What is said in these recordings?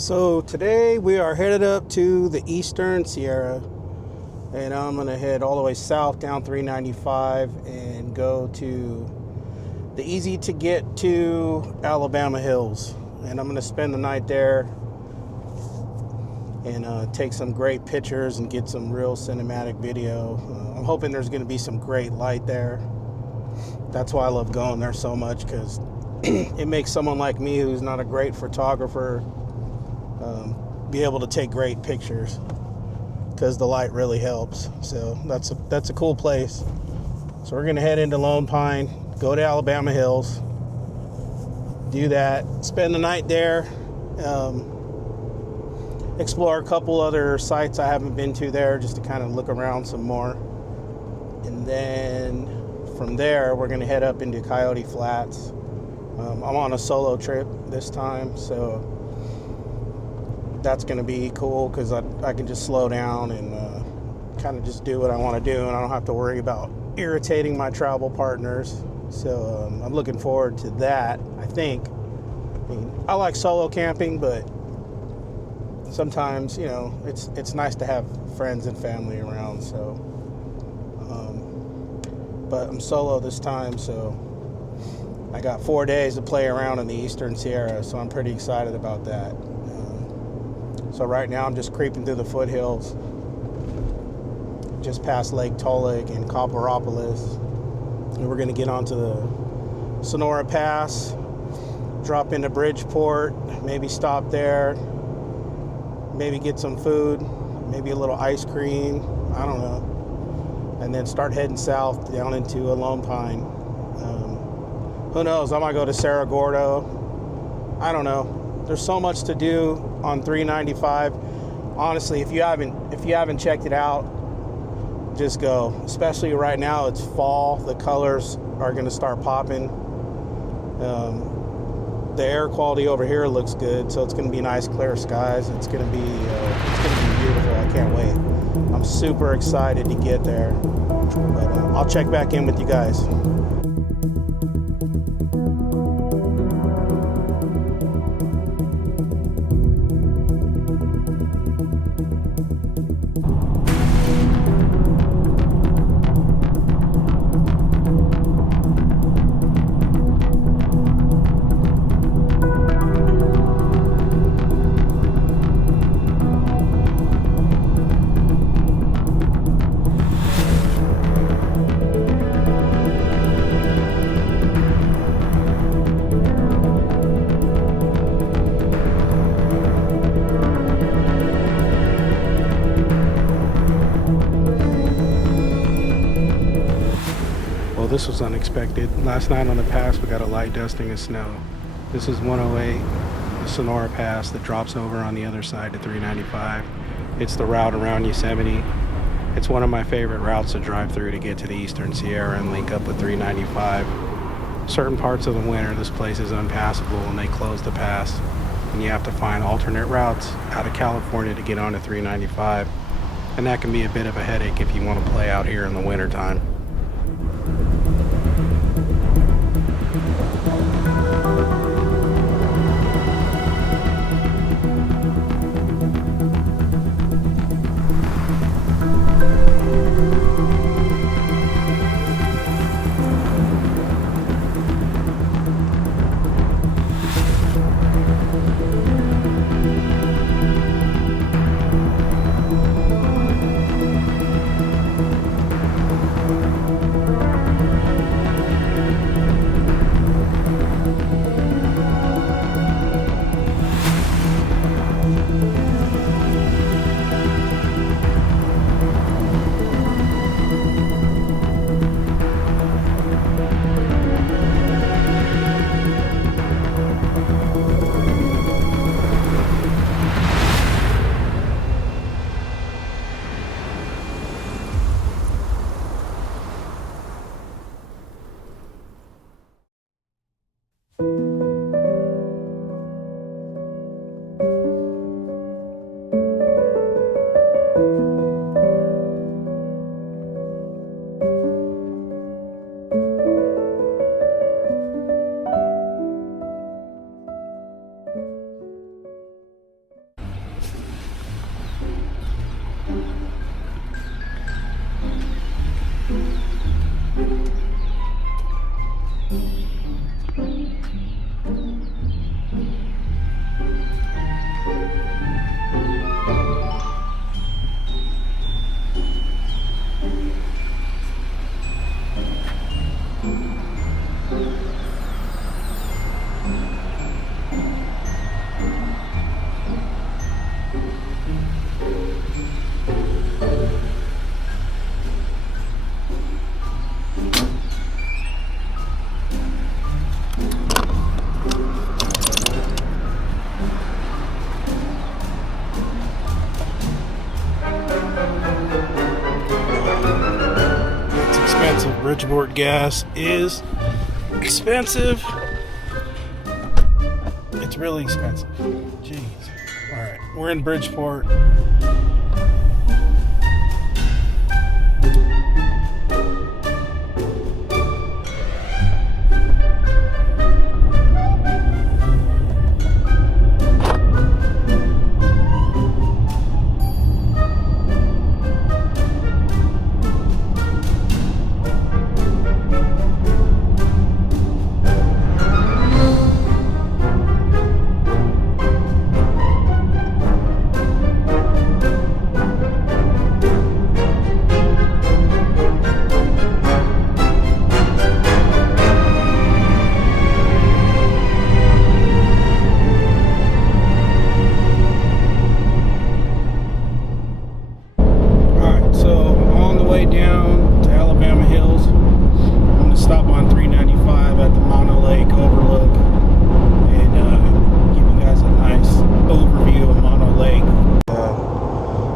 So today we are headed up to the Eastern Sierra, and I'm gonna head all the way south down 395 and go to the easy to get to Alabama Hills. And I'm gonna spend the night there and take some great pictures and get some real cinematic video. I'm hoping there's gonna be some great light there. That's why I love going there so much, because it makes someone like me who's not a great photographer be able to take great pictures, because the light really helps. So that's a cool place. So we're gonna head into Lone Pine, go to Alabama Hills, do that, spend the night there, explore a couple other sites I haven't been to there, just to kind of look around some more. And then from there we're gonna head up into Coyote Flats. I'm on a solo trip this time, so that's going to be cool, because I can just slow down and kind of just do what I want to do, and I don't have to worry about irritating my travel partners. So I'm looking forward to that. I mean, I like solo camping, but sometimes, it's nice to have friends and family around. So but I'm solo this time, so I got 4 days to play around in the Eastern Sierra, so I'm pretty excited about that. So right now I'm just creeping through the foothills, just past Lake Tolek and Copperopolis. And we're gonna get onto the Sonora Pass, drop into Bridgeport, maybe stop there, maybe get some food, maybe a little ice cream, I don't know. And then start heading south down into Lone Pine. Who knows, I might go to Cerro Gordo. I don't know. There's so much to do on 395. Honestly, if you haven't checked it out, just go. Especially right now, it's fall. The colors are going to start popping. The air quality over here looks good, so it's going to be nice, clear skies. It's going to be beautiful. I can't wait. I'm super excited to get there. But I'll check back in with you guys. This was unexpected. Last night on the pass we got a light dusting of snow. This is 108, the Sonora Pass that drops over on the other side to 395. It's the route around Yosemite. It's one of my favorite routes to drive through to get to the Eastern Sierra and link up with 395. Certain parts of the winter this place is unpassable and they close the pass, and you have to find alternate routes out of California to get onto 395, and that can be a bit of a headache if you want to play out here in the winter time. Bridgeport gas is expensive. It's really expensive. Jeez. Alright, we're in Bridgeport.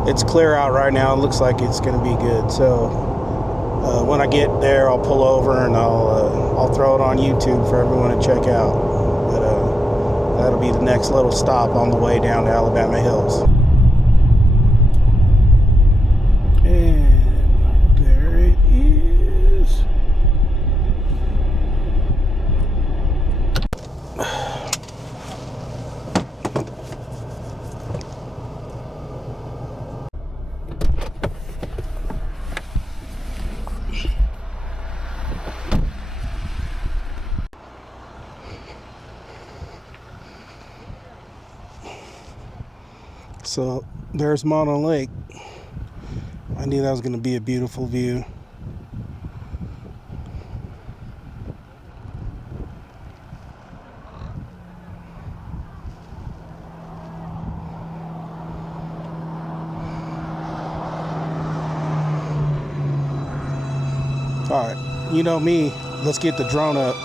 It's clear out right now. It looks like it's going to be good. So when I get there, I'll pull over and I'll throw it on YouTube for everyone to check out. But that'll be the next little stop on the way down to Alabama Hills. And there it is. So there's Mono Lake. I knew that was going to be a beautiful view. All right, you know me, let's get the drone up.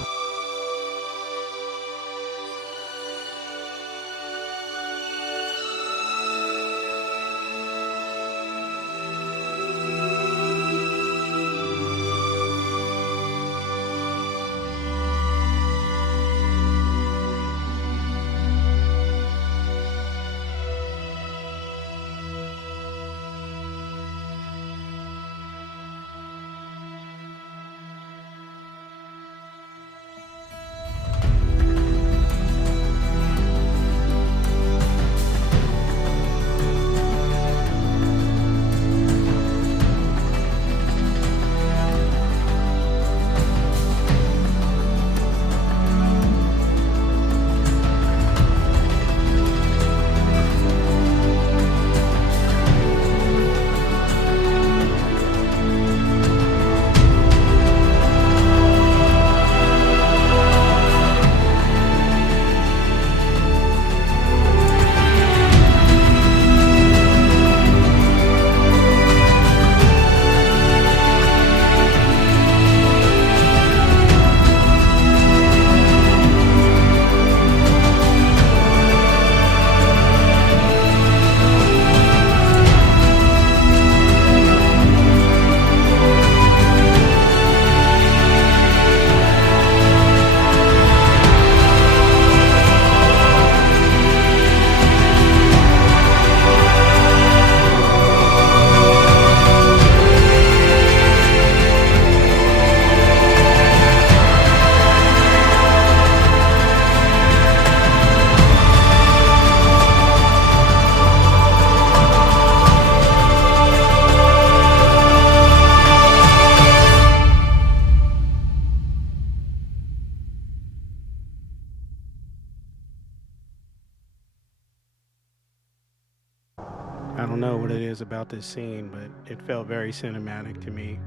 I don't know what it is about this scene, but it felt very cinematic to me.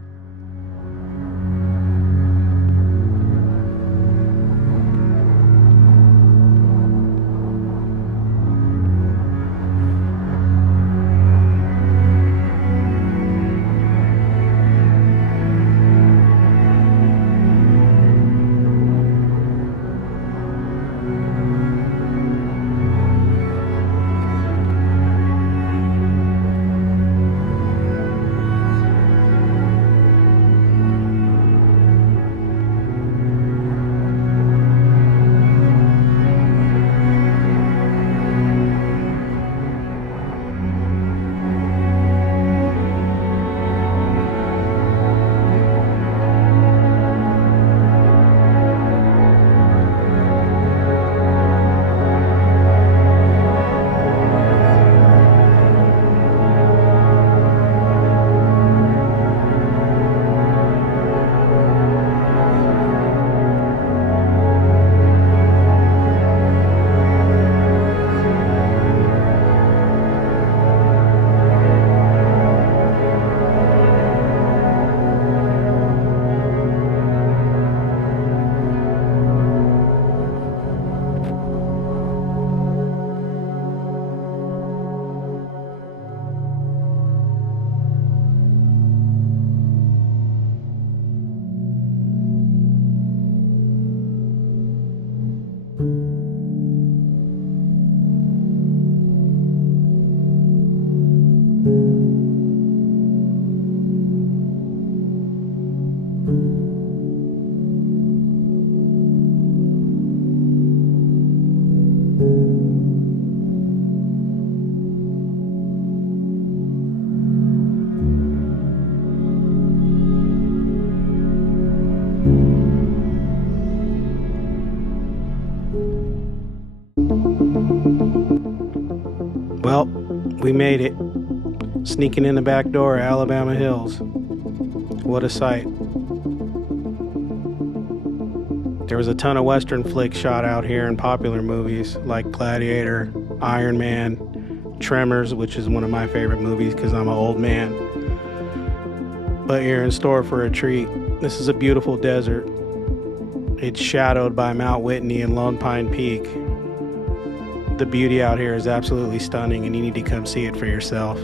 Well, we made it. Sneaking in the back door of Alabama Hills. What a sight. There was a ton of Western flicks shot out here in popular movies like Gladiator, Iron Man, Tremors, which is one of my favorite movies because I'm an old man. But you're in store for a treat. This is a beautiful desert. It's shadowed by Mount Whitney and Lone Pine Peak. The beauty out here is absolutely stunning, and you need to come see it for yourself.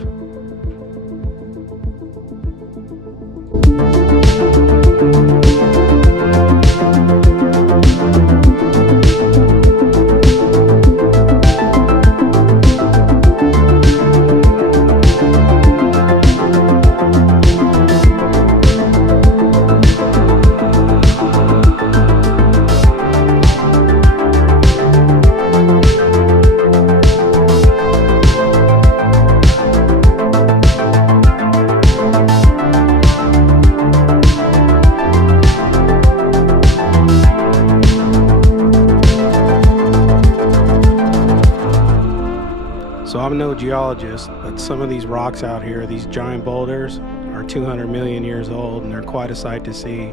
So I'm no geologist, but some of these rocks out here, these giant boulders, are 200 million years old, and they're quite a sight to see.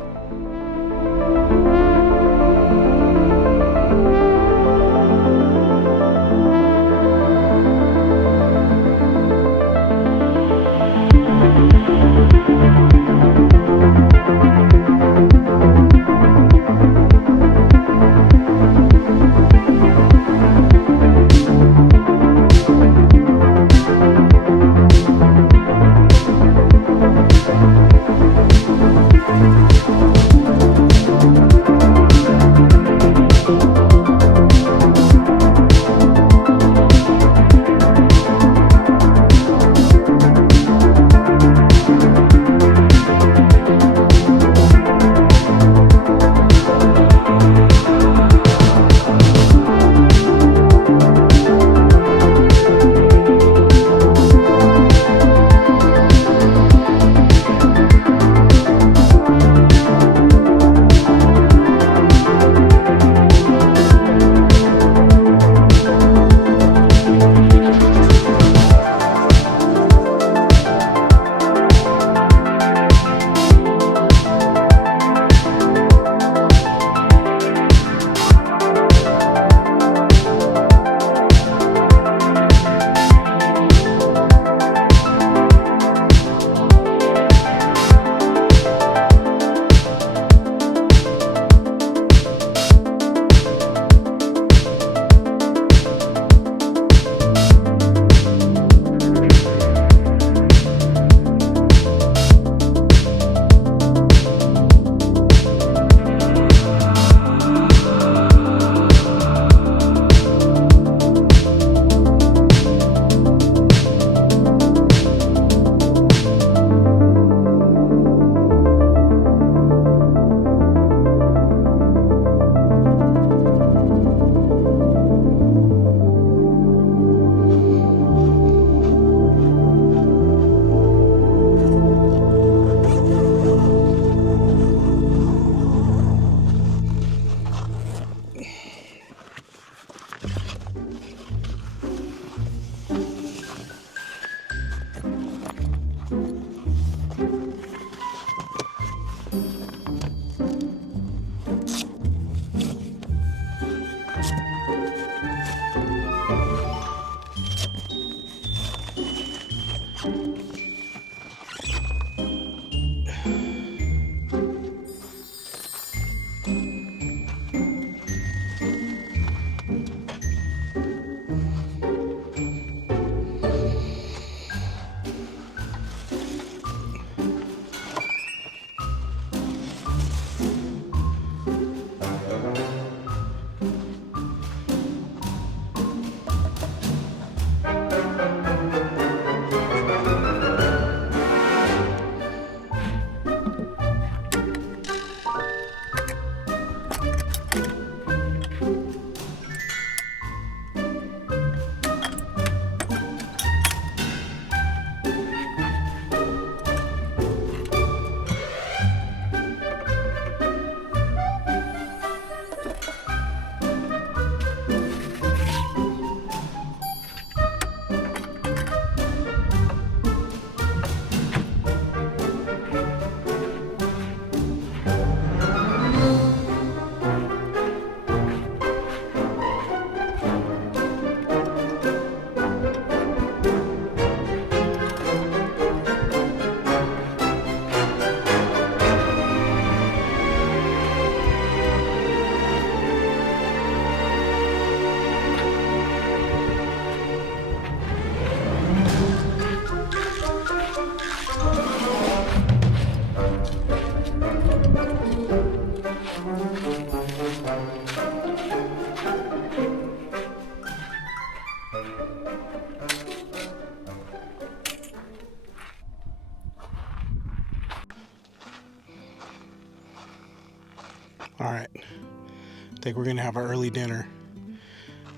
think we're gonna have an early dinner,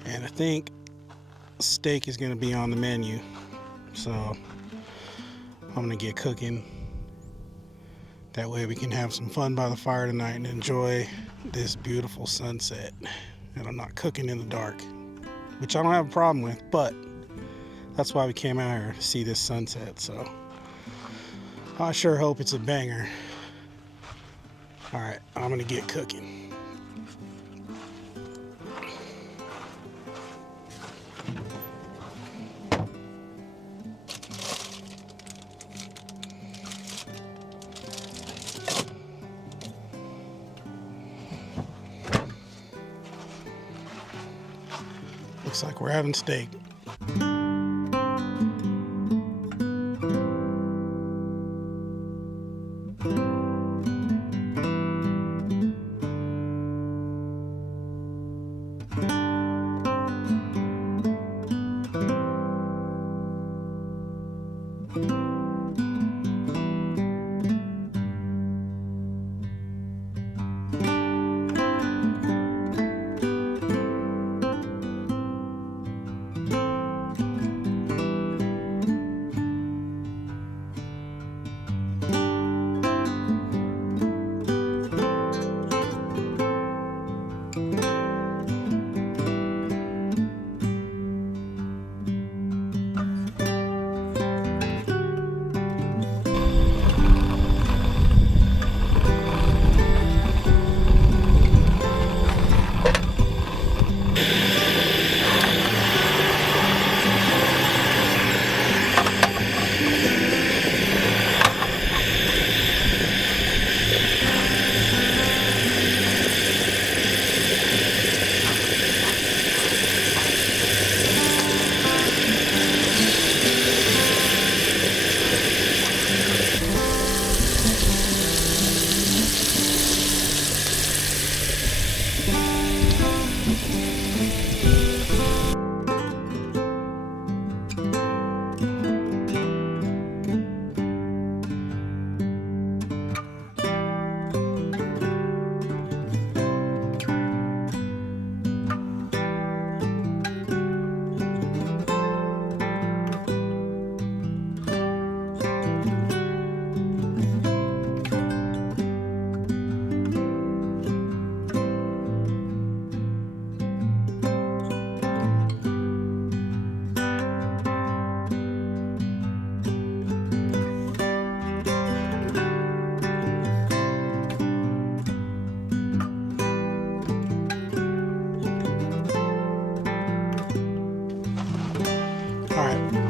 and I think steak is gonna be on the menu. So I'm gonna get cooking. That way we can have some fun by the fire tonight and enjoy this beautiful sunset. And I'm not cooking in the dark, which I don't have a problem with, but that's why we came out here to see this sunset. So I sure hope it's a banger. All right, I'm gonna get cooking. Looks like we're having steak.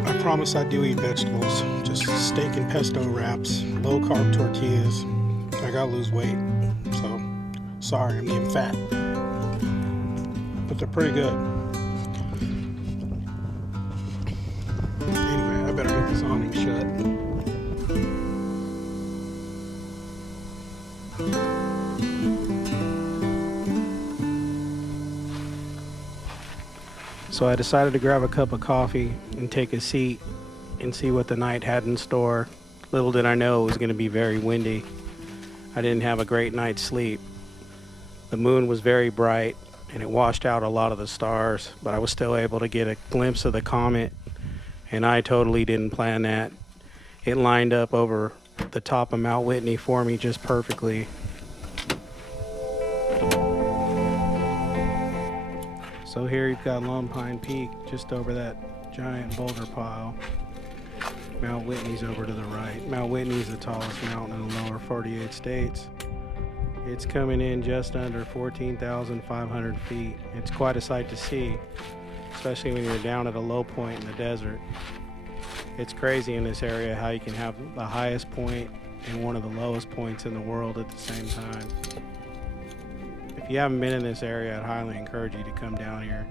I promise I do eat vegetables. Just steak and pesto wraps, low carb tortillas. I gotta lose weight, so sorry I'm getting fat. But they're pretty good. Anyway, I better get this awning shut. So I decided to grab a cup of coffee and take a seat and see what the night had in store. Little did I know it was going to be very windy. I didn't have a great night's sleep. The moon was very bright and it washed out a lot of the stars, but I was still able to get a glimpse of the comet, and I totally didn't plan that. It lined up over the top of Mount Whitney for me just perfectly. So here you've got Alpine Peak just over that giant boulder pile. Mount Whitney's over to the right. Mount Whitney's the tallest mountain in the lower 48 states. It's coming in just under 14,500 feet. It's quite a sight to see, especially when you're down at a low point in the desert. It's crazy in this area how you can have the highest point and one of the lowest points in the world at the same time. If you haven't been in this area, I'd highly encourage you to come down here.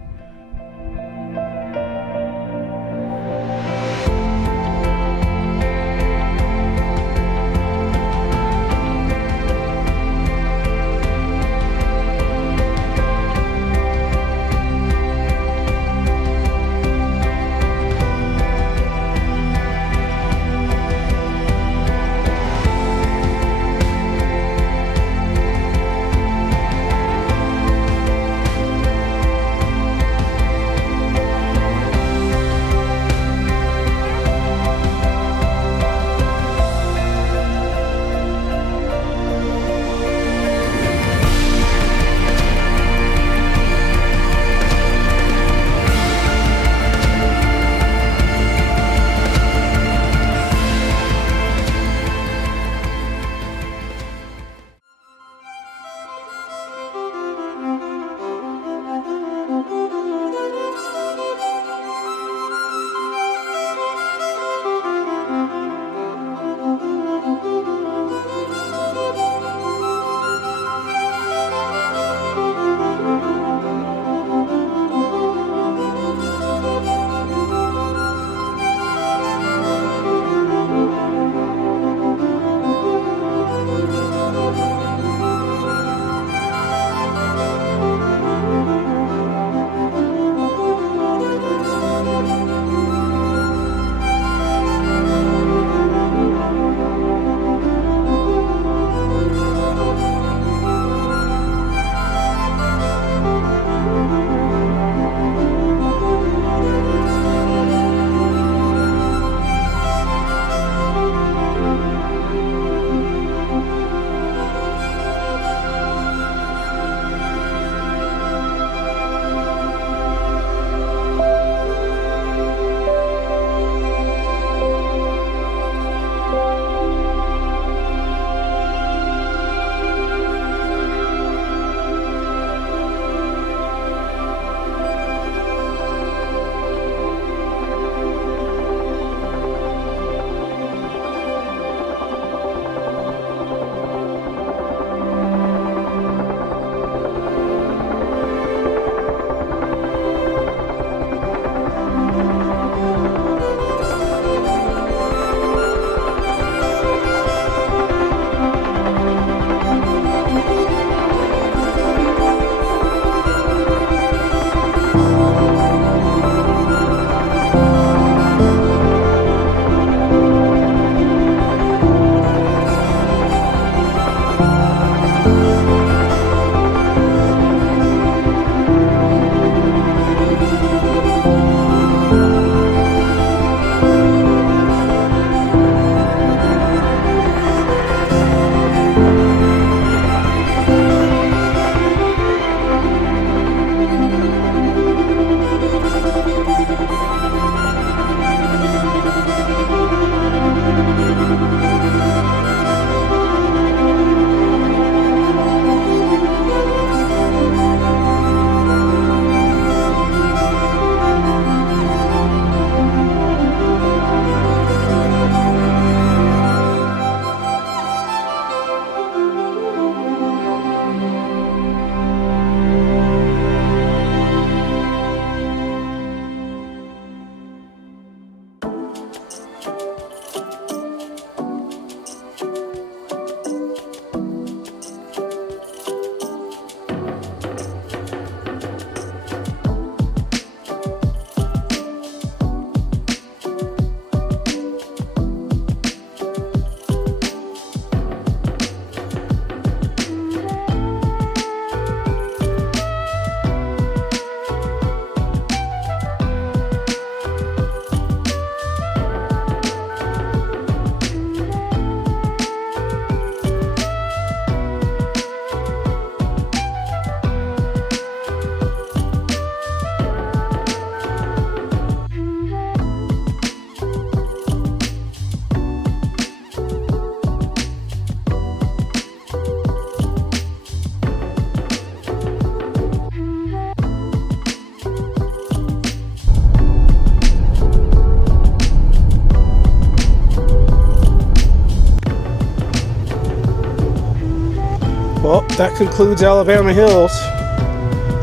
that concludes Alabama Hills.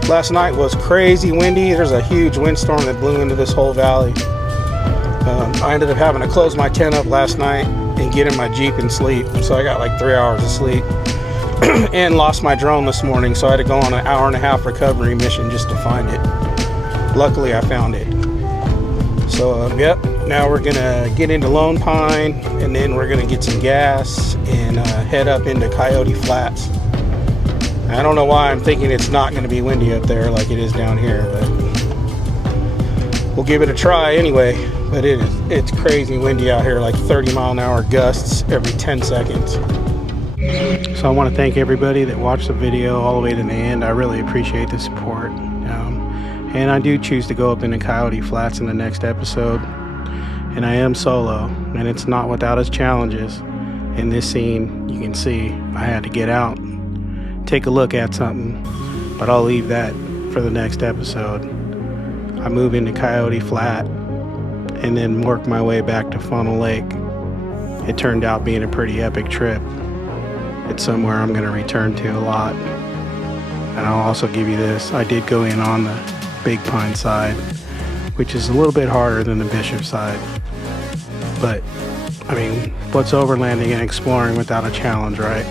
Last night was crazy windy. There's a huge windstorm that blew into this whole valley. I ended up having to close my tent up last night and get in my Jeep and sleep. So I got like 3 hours of sleep and lost my drone this morning. So I had to go on an 1.5-hour recovery mission just to find it. Luckily I found it. So yep, now we're gonna get into Lone Pine and then we're gonna get some gas and head up into Coyote Flats. I don't know why I'm thinking it's not gonna be windy up there like it is down here, but we'll give it a try anyway. But it's crazy windy out here, like 30-mile-an-hour gusts every 10 seconds. So I want to thank everybody that watched the video all the way to the end. I really appreciate the support. And I do choose to go up into Coyote Flats in the next episode. And I am solo, and it's not without its challenges. In this scene, you can see I had to get out, take a look at something, but I'll leave that for the next episode. I move into Coyote Flat and then work my way back to Funnel Lake. It turned out being a pretty epic trip. It's somewhere I'm going to return to a lot. And I'll also give you this. I did go in on the Big Pine side, which is a little bit harder than the Bishop side. But, I mean, what's overlanding and exploring without a challenge, right?